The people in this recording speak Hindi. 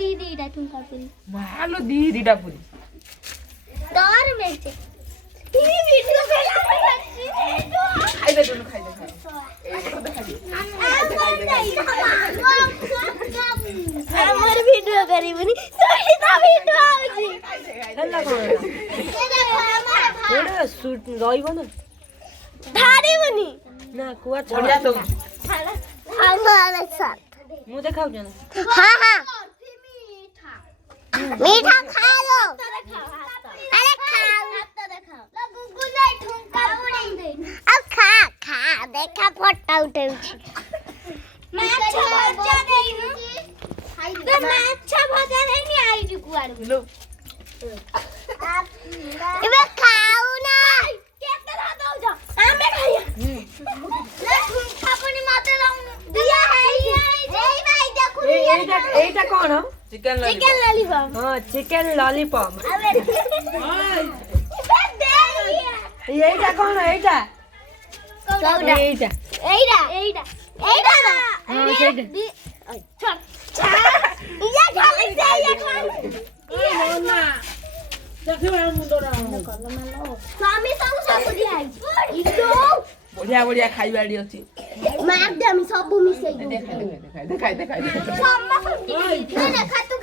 ଦିଟା ଠୁଙ୍କା ପୁରୀ ମାଲୋ ଦିଟା ପୁରୀ ତୋର ମେଞ୍ଚେ କି ଭିଡିଓ ଖାଇଦେ ଦୁନୁ ଖାଇଦେ ଆମର ଭିଡିଓ କରିବୁନି ସହିତ ଭିଡିଓ ଆଉଛି ହେଲା କଣ ଏଇଟା ସୁଟ ରହିବ ନା ଧାରିବୁନି ନା କୁଆ ବଢିଆ ଛାଡ ଦଉଛି हमारे साथ ମୁଁ ଦେଖାଉଛ ନା हाँ हाँ मीठा खा लो अरे खाओ अब खा खा देखा फोटो उठे माछ भजा नहीं आई जी कुआर लो इबे खाओ ना केते रा दो जा आमे खाइया ले ठुमका पनि माते लाउन दिया है ए भाई देखो এইটা কোন चिकन चिकन लॉलीपॉप ହଁ ଚିକେନ ଲଲିପପ अबे इबे दे दिया এইটা কোন এইটা कौड़ा এইটা एइडा एइडा एइडा ना हाँ, ସେଇଟା। छट ये खाली से ये खाली स्वामी सब दिया इतो ବଢିଆ ବଢିଆ ଖାଇବା ଏଠି ଅଛି मार दे हम सब मिसई ଖାଇଦେ ସମସ୍ତ